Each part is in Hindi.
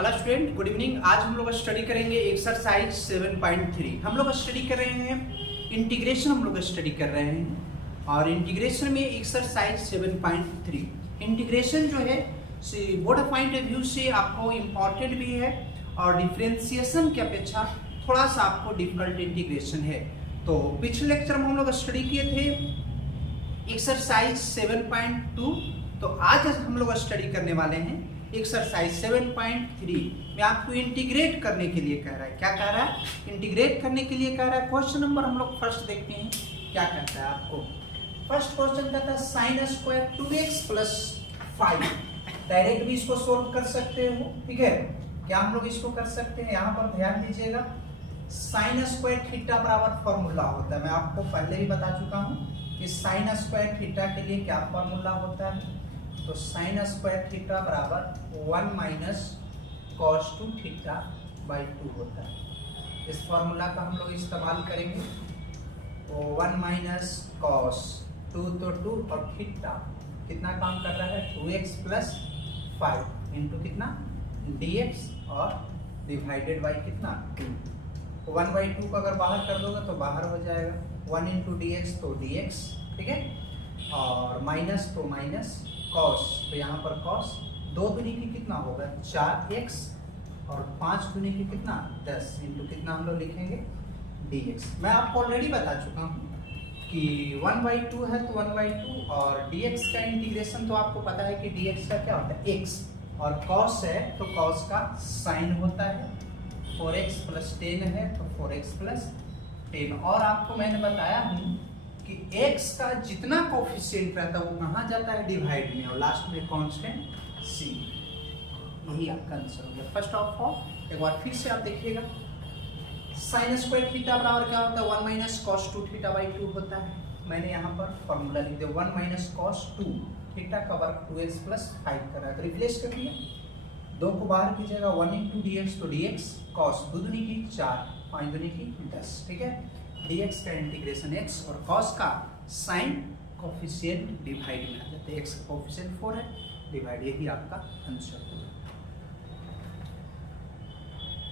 Hello student, good evening. आज हम लोग स्टडी करेंगे एक्सरसाइज 7.3। हम लोग स्टडी कर रहे हैं इंटीग्रेशन। हम लोग स्टडी कर रहे हैं और इंटीग्रेशन में एक्सरसाइज 7.3 इंटीग्रेशन जो है बोर्ड पॉइंट ऑफ व्यू से आपको इम्पॉर्टेंट भी है और डिफरेंशिएशन की अपेक्षा थोड़ा सा आपको डिफिकल्ट इंटीग्रेशन है। तो पिछले लेक्चर में हम लोग स्टडी किए थे एक्सरसाइज 7.2। तो आज हम लोग स्टडी करने वाले हैं एक्सरसाइज 7.3 में आपको इंटीग्रेट करने के लिए कह रहा है। क्या कह रहा है? इंटीग्रेट करने के लिए कह रहा है। क्वेश्चन नंबर हम लोग फर्स्ट देखते हैं क्या कहता है आपको। फर्स्ट क्वेश्चन कहता है sine square 2x plus 5। Direct भी इसको सोल्व कर सकते हो, ठीक है। क्या हम लोग इसको कर सकते हैं? यहाँ पर ध्यान दीजिएगा, साइन स्क्वायर थीटा बराबर फॉर्मूला होता है। मैं आपको पहले भी बता चुका हूँ कि साइन स्क्वायर थीटा के लिए क्या फॉर्मूला होता है। तो साइन स्क्वायर थीटा बराबर 1 माइनस कॉस 2 थीटा बाई 2 होता है। इस फॉर्मूला का हम लोग इस्तेमाल करेंगे। तो 1 माइनस कॉस 2 तो 2 और थीटा कितना काम कर रहा है 2x प्लस 5 इंटू कितना dx और डिवाइडेड बाई कितना 2। 1/2 को अगर बाहर कर दोगे तो बाहर हो जाएगा 1 इंटू dx तो dx, ठीक है। और माइनस तो माइनस कॉस, तो यहाँ पर कॉस 2 दूनी की कितना होगा 4x और 5 दूनी की कितना 10 इंटू कितना हम लोग लिखेंगे dx। मैं आपको ऑलरेडी बता चुका हूँ कि 1/2 है तो 1/2 और dx का इंटीग्रेशन तो आपको पता है कि dx का क्या होता है x, और cos है तो cos का साइन होता है। 4x प्लस 10 है तो 4x प्लस 10। और आपको मैंने बताया हूँ कि x का जितना कोफिशिएंट रहता है वो कहाँ जाता है डिवाइड में, और लास्ट में कांस्टेंट c। यही आपका आंसर हो गया। फर्स्ट ऑफ ऑल एक बार फिर से आप देखिएगा, साइन स्क्वायर थीटा बराबर क्या होता है 1 माइनस कॉस 2 थीटा बाई 2 होता है। मैंने यहाँ पर फॉर्मूला लिख दिया 1 माइनस कॉस 2 थीटा का वर्ग 2x प्लस 5 कर रहा है। तो रिप्लेस कर दिया, 2 को बाहर कीजिएगा 1 इंटू dx तो dx कॉस 2 दूनी की 4 5 दूनी की 10, ठीक है। dx का इंटीग्रेशन x और cos का साइन कोफिशिएंट डिवाइड में आ जाता है। x का कोफिशिएंट 4 है, डिवाइड, यही आपका आंसर होगा।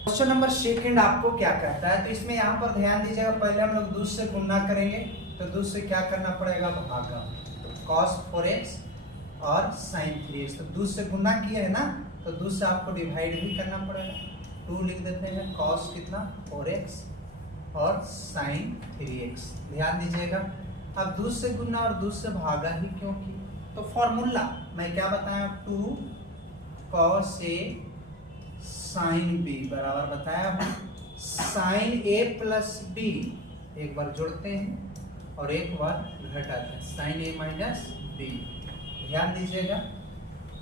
क्वेश्चन नंबर सेकंड आपको क्या कहता है, तो इसमें यहाँ पर ध्यान दीजिएगा, पहले हम लोग 2 से गुणा करेंगे तो 2 से क्या करना पड़ेगा भागा। तो cos 4x और sin 3x, तो 2 से गुणा किए है ना तो 2 से आपको डिवाइड भी करना पड़ेगा। 2 लिख देते हैं, cos कितना 4x और sin 3x। ध्यान दीजिएगा, अब 2 से गुना और 2 से भागा ही क्यों की, तो फॉर्मूला मैं क्या बताया 2 cos a sin b बराबर बताया हूँ sin a प्लस b। एक बार जोड़ते हैं और एक बार घटाते हैं, sin a माइनस b। ध्यान दीजिएगा,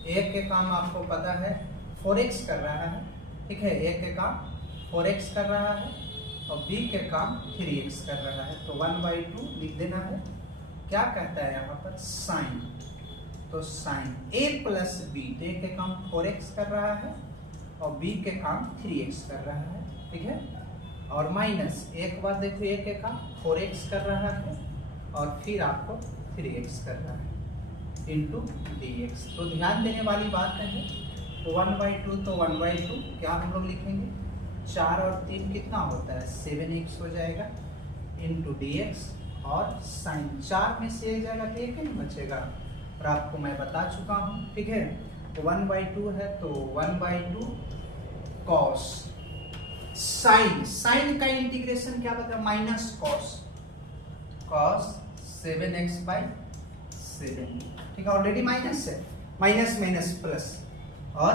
a के काम आपको पता है 4x कर रहा है, ठीक है। a के काम 4x कर रहा है और b के काम 3x कर रहा है। तो 1/2 लिख देना है। क्या कहता है यहाँ पर साइन, तो साइन a प्लस b, तो a के काम 4x कर रहा है और b के काम 3x कर रहा है, ठीक है। और माइनस एक बार देखो a के काम 4x कर रहा है और फिर आपको 3x कर रहा है इंटू dx। तो ध्यान देने वाली बात है 1/2 तो 1/2 क्या हम लोग लिखेंगे 4 और 3 कितना होता है 7x हो जाएगा इंटू dx, और साइन 4 में से एक जाएगा तो एक नहीं बचेगा, और आपको मैं बता चुका हूँ, ठीक है। तो 1/2 है तो 1/2 cos साइन, साइन का इंटीग्रेशन क्या बता माइनस cos 7x बाई 7, ठीक है। ऑलरेडी माइनस है, माइनस माइनस प्लस, और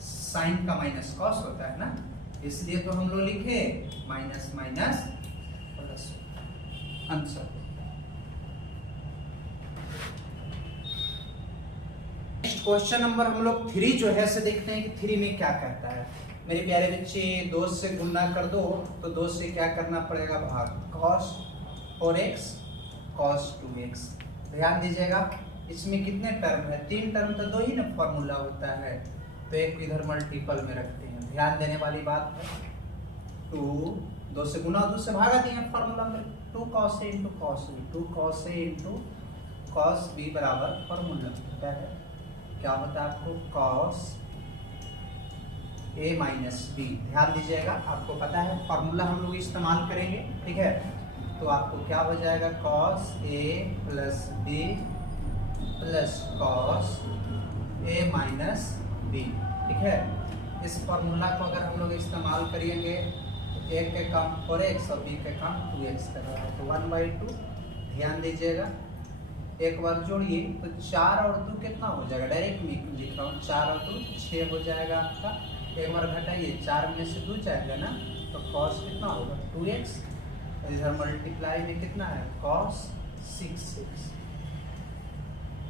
साइन का माइनस cos होता है ना, इसलिए तो हम लोग लिखे minus minus plus. Answer next question number हम लोग 3 जो है से देखते हैं कि 3 में क्या कहता है। मेरे प्यारे बच्चे 2 से गुणा कर दो तो 2 से क्या करना पड़ेगा भाग, cos 4x cos 2x। ध्यान दीजिएगा, इसमें कितने टर्म है 3 टर्म, तो 2 ही ना फॉर्मूला होता है, तो एक इधर मल्टीपल में रखते हैं। ध्यान देने वाली बात है 2 से गुना 2 से भागा दिए फॉर्मूला में 2 cos a into cos b, 2 cos a into cos b बराबर फॉर्मूला होता है क्या होता है आपको cos ए माइनस बी। ध्यान दीजिएगा, आपको पता है फॉर्मूला हम लोग इस्तेमाल करेंगे, ठीक है। तो आपको क्या हो जाएगा, cos A plus B plus cos A minus B, ठीक है। इस फॉर्मूला को अगर हम लोग इस्तेमाल करेंगे, ए के काम 4x और बी के काम 2x करेगा, तो 1/2। ध्यान दीजिएगा, एक बार जोड़िए तो 4 और 2 कितना हो जाएगा, डायरेक्ट में लिख रहा हूँ, 4 और 2 6 हो जाएगा आपका। एक बार घटाइए, 4 में से 2 जाएगा ना, तो कॉस कितना होगा 2x, इधर मल्टीप्लाई में कितना है कॉस 6x।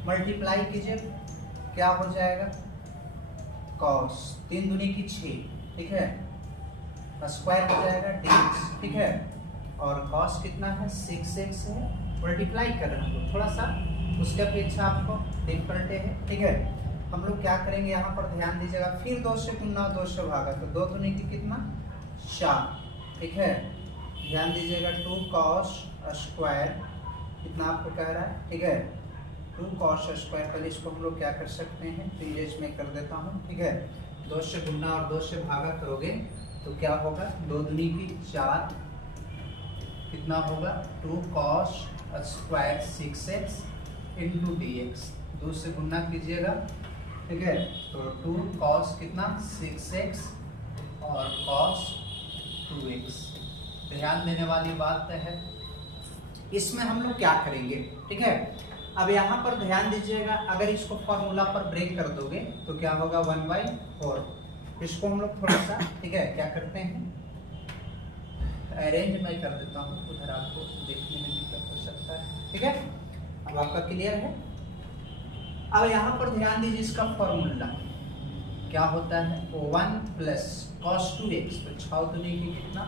मल्टीप्लाई कीजिए, क्या हो जाएगा, कॉस 3 दूनी की 6, ठीक है, स्क्वायर हो जाएगा dx, ठीक है। और कॉस कितना है 6x है, मल्टीप्लाई कर रहे हैं हम लोग, थोड़ा सा उसके अपेक्षा आपको डिफिकल्ट है, ठीक है। हम लोग क्या करेंगे, यहाँ पर ध्यान दीजिएगा, फिर 2 से गुना 2 से भागा, तो 2 दूनी की कितना 4, ठीक है। ध्यान दीजिएगा 2 कॉस स्क्वायर कितना आपको कह रहा है, ठीक है, 2 कॉस स्क्वायर। पहले इसको हम लोग क्या कर सकते हैं, तो ये इसमें कर देता हूँ, ठीक है। 2 से गुना और 2 से भागा करोगे तो क्या होगा, 2 दूनी की 4 कितना होगा 2 cos square 6x into dx। 2 से गुना कीजिएगा, ठीक है, तो 2 कॉस कितना 6x और कॉस 2x। ध्यान देने वाली बात है, इसमें हम लोग क्या करेंगे, ठीक है। अब यहाँ पर ध्यान दीजिएगा, अगर इसको फॉर्मूला पर ब्रेक कर दोगे तो क्या होगा 1/4। इसको हम लोग थोड़ा सा, ठीक है, क्या करते हैं, अरेंज मैं कर देता हूँ, उधर आपको देखने में दिक्कत हो सकता है, ठीक है। अब आपका क्लियर है। अब यहाँ पर ध्यान दीजिए, इसका फॉर्मूला क्या होता है, 1 प्लस कॉस 2x, तो 6 दूनी की कितना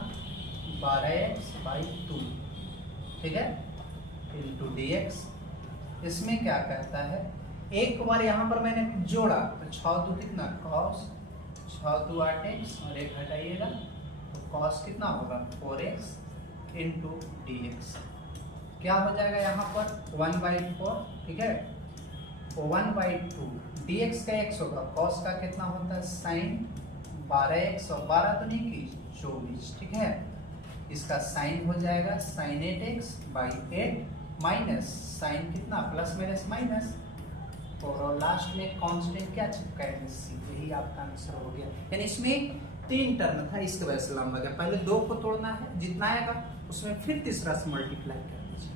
12x/2, ठीक है, इंटू dx। इसमें क्या कहता है, एक बार यहाँ पर मैंने जोड़ा तो 6 दूनी कितना कॉस, 6 दूनी 8x और एक हटाइएगा तो कॉस कितना होगा 4x इंटू dx। क्या हो जाएगा यहाँ पर 1/4, ठीक है, 1/2 dx का x होगा, cos का कितना होता है sin 12x और 12 दूनी की 24, ठीक है। इसका साइन हो जाएगा sin 8x/8 माइनस साइन कितना प्लस माइनस माइनस, और लास्ट में कांस्टेंट क्या चिपका है c, यही आपका आंसर हो गया। यानी इसमें 3 टर्म था, इसके वजह से लंबा गया। पहले 2 को तोड़ना है, जितना आएगा उसमें फिर तीसरा से मल्टीप्लाई कर दीजिए।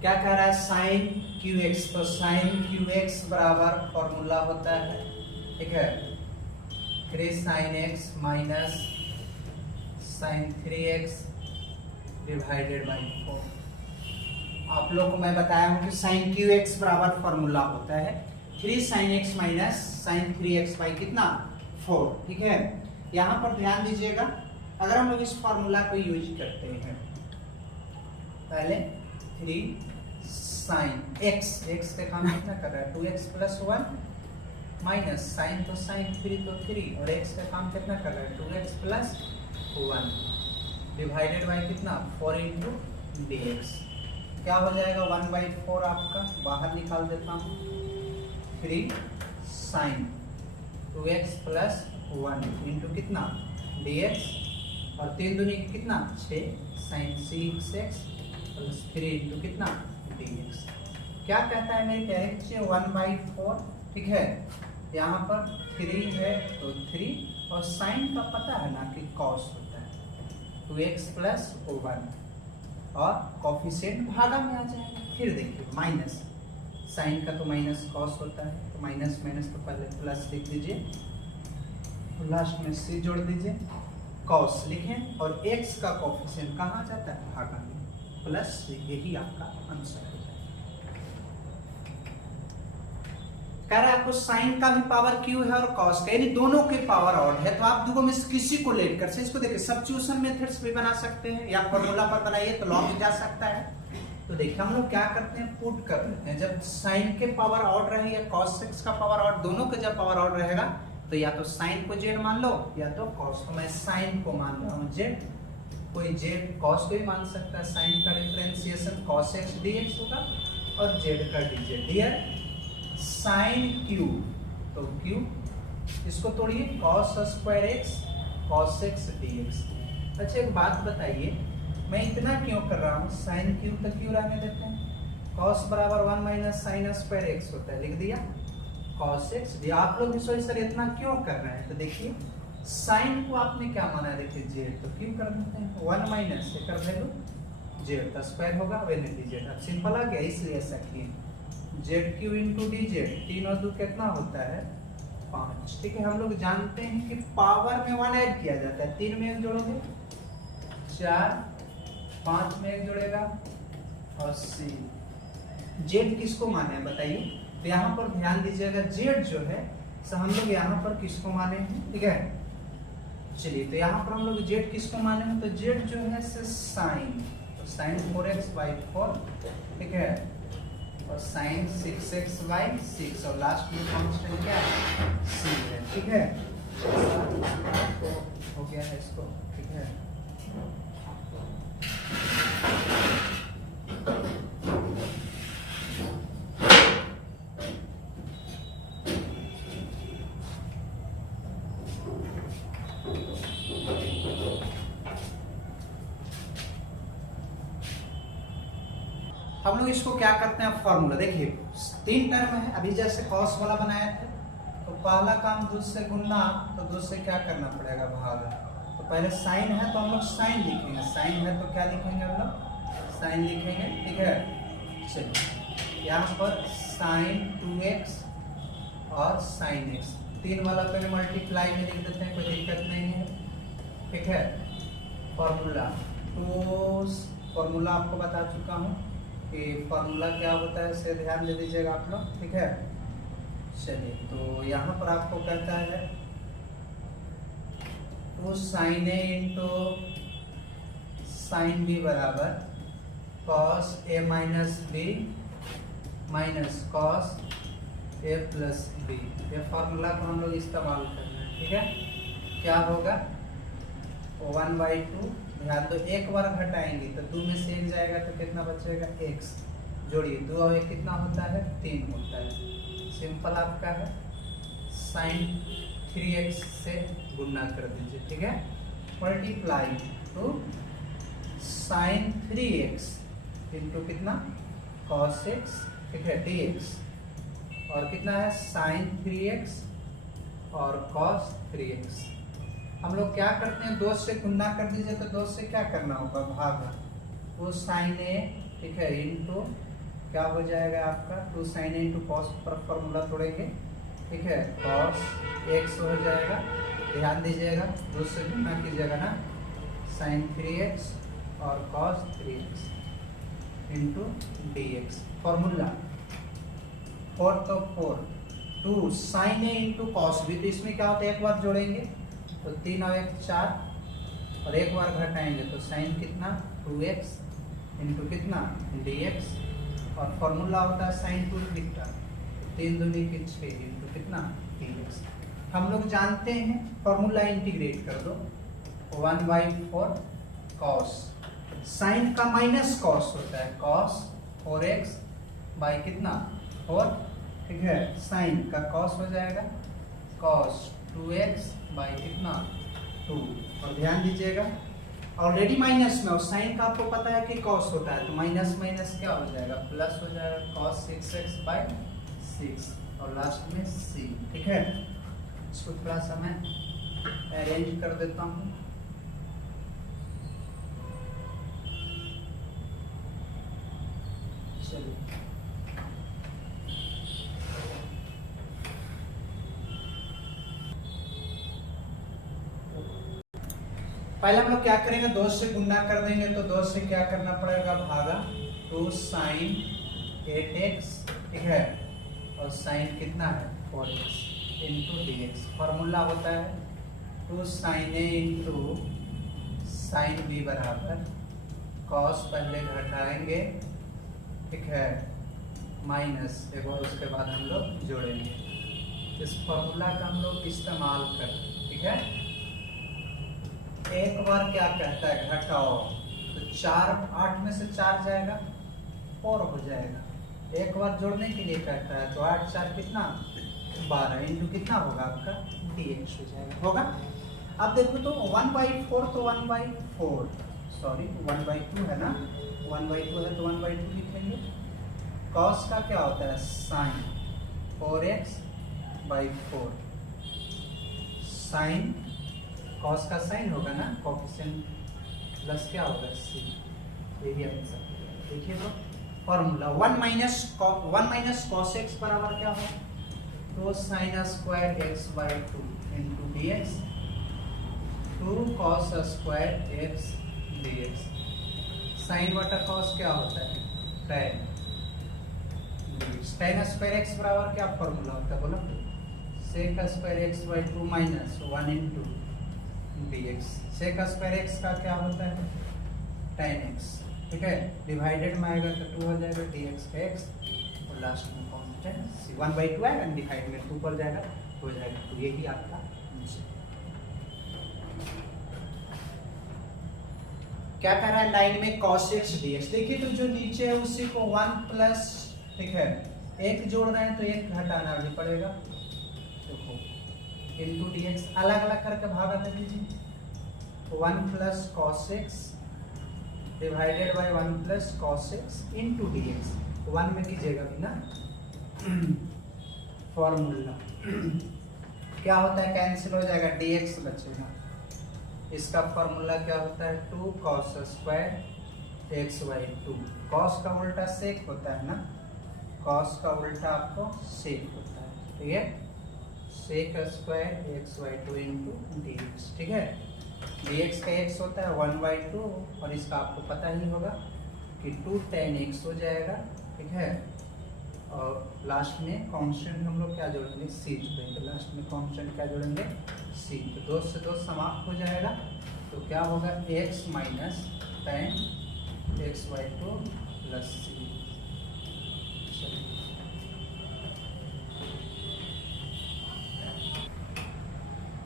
क्या कह रहा है साइन QX, तो साइन QX बराबर फॉर्मूला होता है, ठीक है, 3 sin x minus sine 3x divided by 4। आप लोग को मैं बताया हूं कि साइन QX बराबर फॉर्मूला होता है 3 sin x minus sine 3x by कितना 4, ठीक है। यहाँ पर ध्यान दीजिएगा, अगर हम लोग इस फॉर्मूला को यूज करते हैं, पहले 3 साइन x का काम कितना कर रहा है 2x प्लस 1 माइनस साइन तो साइन 3 तो 3 और x का काम कितना कर रहा है 2x प्लस 1 डिवाइडेड बाई कितना 4 इंटू dx। क्या हो जाएगा 1/4, आपका बाहर निकाल देता हूँ, 3 साइन 2x प्लस 1 इंटू कितना dx, और 3 दूनी कितना 6 साइन 6x प्लस 3 इंटू कितना dx। क्या कहता है मेरे डायरेक्ट 1/4, ठीक है। यहाँ पर 3 है तो 3, और साइन का पता है ना कि कॉस होता है 2x प्लस 1, और कॉफिशिएंट भागा में आ जाएगा। फिर देखिए माइनस, साइन का तो माइनस कॉस होता है, तो माइनस माइनस तो पहले प्लस लिख दीजिए, तो लास्ट में c जोड़ दीजिए, कॉस लिखें, और x का कॉफिशिएंट कहाँ जाता है भागा में, प्लस, यही आपका आंसर हो जाएगा। कह रहा है आपको साइन का भी पावर q है और कॉस का, यानी दोनों के पावर ऑड है, तो आप दोनों में से किसी को लेट कर इसको देखिए सब्स्टिट्यूशन मेथड्स भी बना सकते हैं, या फॉर्मूला पर बनाइए तो लॉग भी जा सकता है। तो देखिए हम लोग क्या करते हैं, पुट कर लेते हैं, जब साइन के पावर ऑड रहे या कॉस एक्स का पावर ऑड, दोनों का जब पावर ऑड रहेगा तो या तो साइन को जेड मान लो या तो कॉस को, मैं साइन को मान रहा हूँ जेड, कोई जेड कॉस को ही मान सकता है, साइन का differentiation cos x d x होगा और जेड का डी जेड। डियर साइन क्यू, तो क्यू इसको तोड़िए, cos square x cos x d x. अच्छा एक बात बताइए, मैं इतना क्यों कर रहा हूँ, साइन क्यू तक क्यों रहने देते हैं, कॉस बराबर 1 माइनस साइन स्क्वायर एक्स होता है, लिख दिया कॉस एक्स डी। आप लोग भी सोचिए सर इतना क्यों कर रहे हैं, तो देखिए साइन को आपने क्या माना है, देखिए जेड, तो क्यों कर देते हैं 1 माइनस से कर वैल्यू जेड का स्क्वायर होगा वे डी जेड। अब सिंपल आ गया, इसलिए ऐसा किए Z Q into D Z, 3 और 2 कितना होता है 5। ठीक है, हम लोग जानते हैं कि पावर में 1 ऐड किया जाता है, 3 में 1 जोड़ोगे 4, 5 में 1 जोड़ेगा 80। जेड किसको माने हैं बताइए, तो यहाँ पर ध्यान दीजिएगा जेड जो है सो हम लोग यहाँ पर किसको माने हैं, ठीक है। चलिए तो यहाँ पर हम लोग जेड किसको माने हैं, तो जेड जो है से साइन, तो साइन 4x/4, ठीक है, और साइन 6x/6 और लास्ट में कांस्टेंट क्या है c है, ठीक है। हो गया है इसको, ठीक है। हम लोग इसको क्या करते हैं फॉर्मूला, देखिए 3 टर्म है, अभी जैसे कॉस वाला बनाया था तो पहला काम 2 से गुणना, तो 2 से क्या करना पड़ेगा भागा, तो पहले साइन है तो हम लोग साइन लिखेंगे, साइन है तो क्या लिखेंगे हम लोग साइन लिखेंगे, ठीक है। चलिए यहाँ पर साइन 2x और साइन x, 3 वाला पहले मल्टीप्लाई में लिख देते हैं, कोई दिक्कत नहीं है, ठीक है। फॉर्मूला तो फॉर्मूला आपको बता चुका हूँ कि फॉर्मूला क्या होता है, इसे ध्यान दे दीजिएगा आप लोग, ठीक है। चलिए तो यहाँ पर आपको कहता है 2 साइन ए इंटू साइन बी बराबर cos A minus B minus cos A plus B. ये फॉर्मूला को हम लोग इस्तेमाल करना है, ठीक है। क्या होगा 1/2, ध्यान दो एक बार घटाएंगे तो 2 में से 1 जाएगा तो कितना बचेगा x, जोड़िए 2 और 1 कितना होता है 3 होता है। सिंपल आपका है, साइन 3x से गुणा कर दीजिए, ठीक है, multiply two sine 3x into कितना cos x, ठीक है, dx, और कितना है साइन 3x और cos 3x। हम लोग क्या करते हैं 2 से गुणा कर दीजिए तो 2 से क्या करना होगा भागा, तो साइन ए, ठीक है, इंटू क्या हो जाएगा आपका 2 साइन ए इंटू कॉस पर फॉर्मूला तोड़ेंगे, ठीक है, कॉस एक्स हो जाएगा, ध्यान दीजिएगा 2 से गुणा कीजिएगा ना, साइन 3x और cos 3x into d x. Formula 4 तो 4, 2 साइन ए इंटू कॉस बी, तो इसमें क्या होता है एक बार जोड़ेंगे तो 3 और 1 4, और एक बार घटाएंगे तो साइन कितना 2x इंटू कितना dx, और फॉर्मूला होता है साइन 2 थीटा, 3 दूनी की 6 इंटू कितना dx। हम लोग जानते हैं फॉर्मूला इंटीग्रेट कर दो, 1/4 कॉस, साइन का माइनस कॉस होता है कॉस 4x बाई कितना 4, ठीक है, साइन का कॉस हो जाएगा कॉस 2x बाई कितना 2, और ध्यान दीजिएगा ऑलरेडी माइनस में, और साइन का आपको पता है कि कॉस होता है, तो माइनस माइनस क्या हो जाएगा प्लस हो जाएगा कॉस 6x बाई 6, और लास्ट में c, ठीक है। इसको थोड़ा सा मैं अरेंज कर देता हूँ, चलिए पहले हम लोग क्या करेंगे 2 से गुणा कर देंगे, तो 2 से क्या करना पड़ेगा भागा 2 साइन 8x, ठीक है, और साइन कितना है 4x इंटू dx। फॉर्मूला होता है 2 साइन ए इंटू साइन बी बराबर कॉस, पहले घटाएंगे, ठीक है, माइनस एक बार उसके बाद हम लोग जोड़ेंगे। इस फॉर्मूला का हम लोग इस्तेमाल करें, ठीक है। एक बार क्या कहता है घटाओ, तो 4 8 में से 4 जाएगा 4 हो जाएगा। एक बार जोड़ने के लिए कहता है तो 8 4 कितना 12 इंटू कितना होगा आपका dx हो जाएगा। होगा। अब देखो तो 1/4 तो 1/4 सॉरी 1/2 है ना, 1/2 है तो 1/2 लिखेंगे। cos का क्या होता है sin 4x/4 sin cos का sin होगा ना कोफिशिएंट प्लस क्या होगा c, ये भी आंसर। देखिए तो फॉर्मूला 1 माइनस cos x बराबर क्या हो, तो sin square x/2 into dx 2 cos square x dx। sin बटा cos क्या होता है tan tan स्क्वायर x बराबर क्या फॉर्मूला होता है बोलो, sec square x/2 minus 1 into dx। sec square x का क्या होता है tan x, ठीक है, डिवाइडेड में आएगा तो 2 हो जाएगा dx का x और लास्ट में कांस्टेंट c 1/2 आएगा, डिवाइड में 2 पर जाएगा हो जाएगा। तो यही आपका आंसर। क्या कर रहा है लाइन में cos x dx। देखिए तो जो नीचे है उसी को 1 प्लस, ठीक है, एक जोड़ रहे हैं तो एक घटाना भी पड़ेगा, देखो इंटू dx अलग अलग करके भागा दे दीजिए। 1 plus cos x divided by 1 plus cos x into dx 1 में कीजिएगा भी ना। फॉर्मूला क्या होता है कैंसिल हो जाएगा dx बचेगा। इसका फॉर्मूला क्या होता है 2 cos स्क्वायर x/2। cos का उल्टा sec होता है ना, cos का उल्टा आपको sec होता है, ठीक है, sec square x/2 into dx, ठीक है। dx का x होता है 1/2 और इसका आपको पता ही होगा कि 2 tan x हो जाएगा, ठीक है, और लास्ट में कांस्टेंट हम लोग क्या जोड़ेंगे c जोड़ेंगे, लास्ट में कांस्टेंट क्या जोड़ेंगे c, तो 2 से 2 समाप्त हो जाएगा, तो क्या होगा x minus tan x/2 plus c।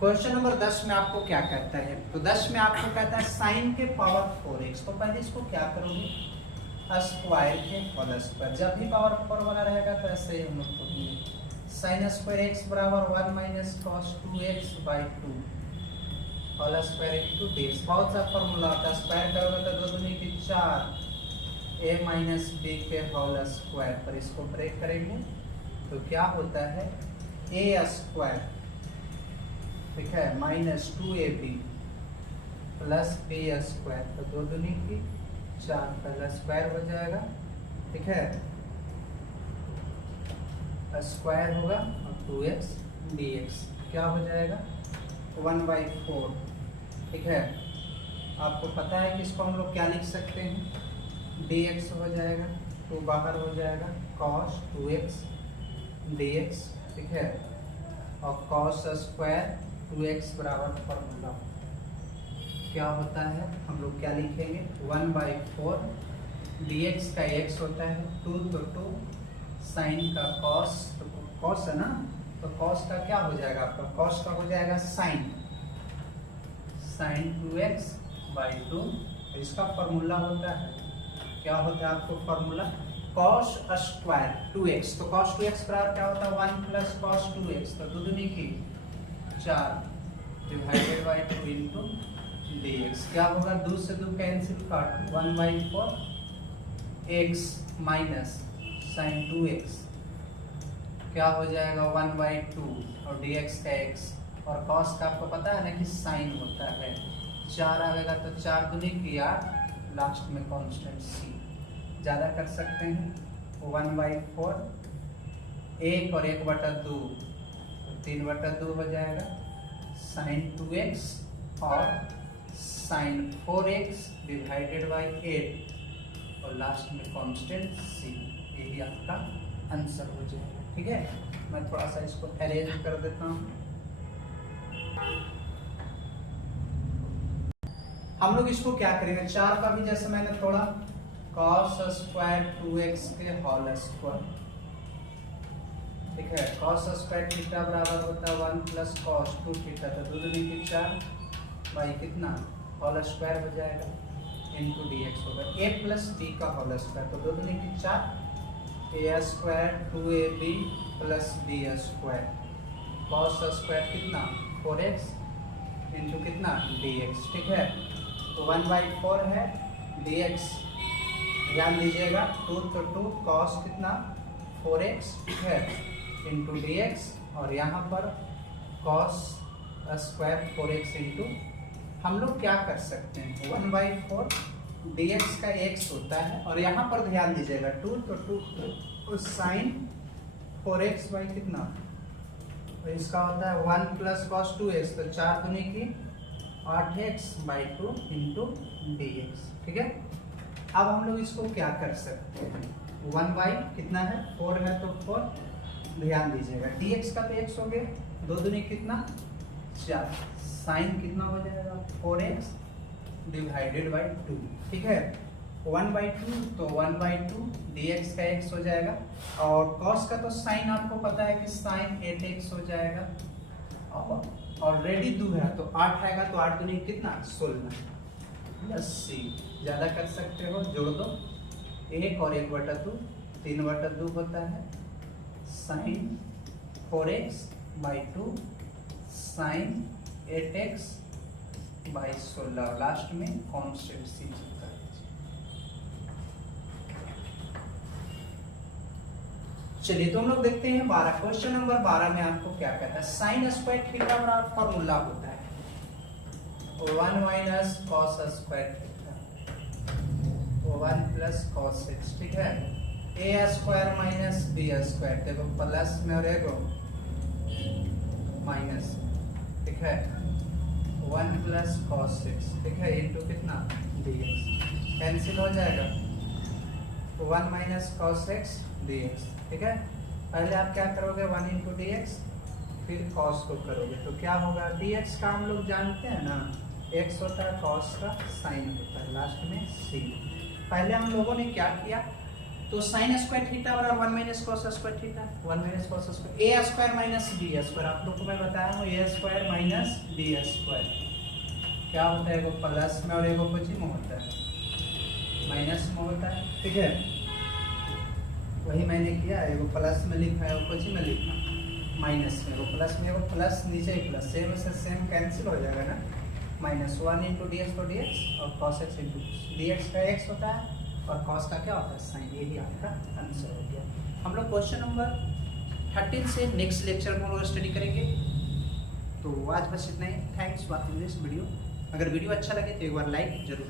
Question number 10 में आपको क्या कहता है, तो 10 में आपको कहता है साइन के पावर 4x। तो पहले इसको क्या करोगे स्क्वायर के होल स्क्वायर, जब भी पावर 4 वाला रहेगा तो ऐसे ही हम लोग करेंगे। साइन स्क्वायर x बराबर 1 minus cos 2x/2 whole square into dx। बहुत सा फॉर्मूला होता है, स्क्वायर करोगे तो 2 दूनी की 4 a माइनस b के होल स्क्वायर पर इसको ब्रेक करेंगे तो क्या होता है a स्क्वायर, ठीक है, minus 2ab plus b square, तो 2 दूनी की 4 पहला स्क्वायर हो जाएगा, ठीक है, स्क्वायर होगा और 2x dx क्या हो जाएगा 1/4, ठीक है। आपको पता है कि इसको हम लोग क्या लिख सकते हैं dx हो जाएगा, तो बाहर हो जाएगा cos 2x dx, ठीक है, और cos स्क्वायर 2x बराबर फॉर्मूला क्या होता है हम लोग क्या लिखेंगे 1/4 dx का x होता है 2 तो 2 साइन का cos, तो cos है ना, तो cos का क्या हो जाएगा आपका cos का हो जाएगा sin 2x/2। इसका फॉर्मूला होता है क्या होता है आपको फॉर्मूला cos स्क्वायर 2x, तो cos 2x बराबर क्या होता है 1 प्लस cos 2x, तो 2 दूनी की 4 डिवाइडेड बाय 2 इंटू dx क्या होगा 2 से 2 कैंसिल काट 1/4 x माइनस sin 2x क्या हो जाएगा 1/2 और dx का x और cos का आपको पता है ना कि sin होता है 4 आएगा तो 4 दूनी की 8 लास्ट में कांस्टेंट c। ज़्यादा कर सकते हैं 1/4 1 और 1/2 3/2 हो जाएगा sin 2x और sin 4x डिवाइडेड बाय 8 और लास्ट में कांस्टेंट c। यही आपका आंसर हो जाएगा, ठीक है। मैं थोड़ा सा इसको अरेंज कर देता हूँ। हम लोग इसको क्या करेंगे 4 का भी जैसे मैंने थोड़ा cos स्क्वायर 2x के होल स्क्वायर, ठीक है, cos स्क्वायर थीटा बराबर होता है 1 प्लस cos 2 थीटा, तो 2 दूनी की 4 बाई कितना होल स्क्वायर हो जाएगा इंटू डी एक्स होगा ए प्लस बी का होल स्क्वायर, तो 2 दूनी की 4 a square 2ab plus b square cos square कितना 4x इंटू कितना dx, ठीक है। 1/4 है dx, ध्यान दीजिएगा 2 तो 2 कॉस कितना 4x, ठीक है, इंटू dx, और यहाँ पर कॉस स्क्वायर 4x इंटू, हम लोग क्या कर सकते हैं 1/4 dx का x होता है, और यहाँ पर ध्यान दीजिएगा 2 तो 2 साइन 4x बाई कितना, तो इसका होता है 1 प्लस कॉस 2x, तो 4 दूनी की 8x/2 इंटू dx, ठीक है। अब हम लोग इसको क्या कर सकते हैं 1 बाई कितना है 4 है तो 4, ध्यान दीजिएगा dx का तो x हो गया, 2 दूनी कितना 4, साइन कितना हो जाएगा 4x डिवाइडेड बाई 2, ठीक है। 1/2 तो 1/2 dx का x हो जाएगा, और cos का तो साइन आपको पता है कि साइन 8x हो जाएगा, और ऑलरेडी 2 है तो 8 आएगा, तो 8 दूनी कितना 16 प्लस c, ज़्यादा कर सकते हो जोड़ दो 1 और 1/2 3/2 होता है, sine 4x/2 sine 8x/16, last में कॉन्स्टेंट c। चलिए तो हम लोग देखते हैं 12 क्वेश्चन नंबर 12 में आपको क्या कहता है, साइन स्क्वायर थीटा बराबर फॉर्मूला होता है 1 minus cos square theta 1 plus cos x, ठीक है। ए स्क्वायर माइनस बी स्क्वायर, देखो प्लस में और एगो माइनस, ठीक है, 1 प्लस कॉस x, ठीक है, इंटू कितना dx, कैंसिल हो जाएगा, 1 माइनस कॉस x dx, ठीक है। पहले आप क्या करोगे 1 इंटू dx, फिर cos को करोगे तो क्या होगा dx का हम लोग जानते हैं ना, x होता है cos का साइन होता है, लास्ट में c। पहले हम लोगों ने क्या किया, तो साइन स्क्वायर थीटा बराबर 1 minus cos square theta, 1 minus cos square, a square minus b square, आप लोग को मैं बताया हूँ a square minus b square क्या होता है, एगो प्लस में और एगो कुछ में होता है माइनस में होता है, ठीक है। वही मैंने किया, एगो प्लस में लिखा है, कुछ में लिखा माइनस में, एगो प्लस में, एगो प्लस नीचे ही प्लस, सेम से सेम कैंसिल हो जाएगा ना, माइनस 1 इंटू dx तो dx, और cos x इंटू dx का x होता है, और cos का क्या होता है साइन, यही आपका आंसर हो गया। हम लोग क्वेश्चन नंबर 13 से नेक्स्ट लेक्चर में हम लोग स्टडी करेंगे। तो आज बस इतना ही, thanks for watching this video. अगर वीडियो अच्छा लगे तो एक बार लाइक जरूर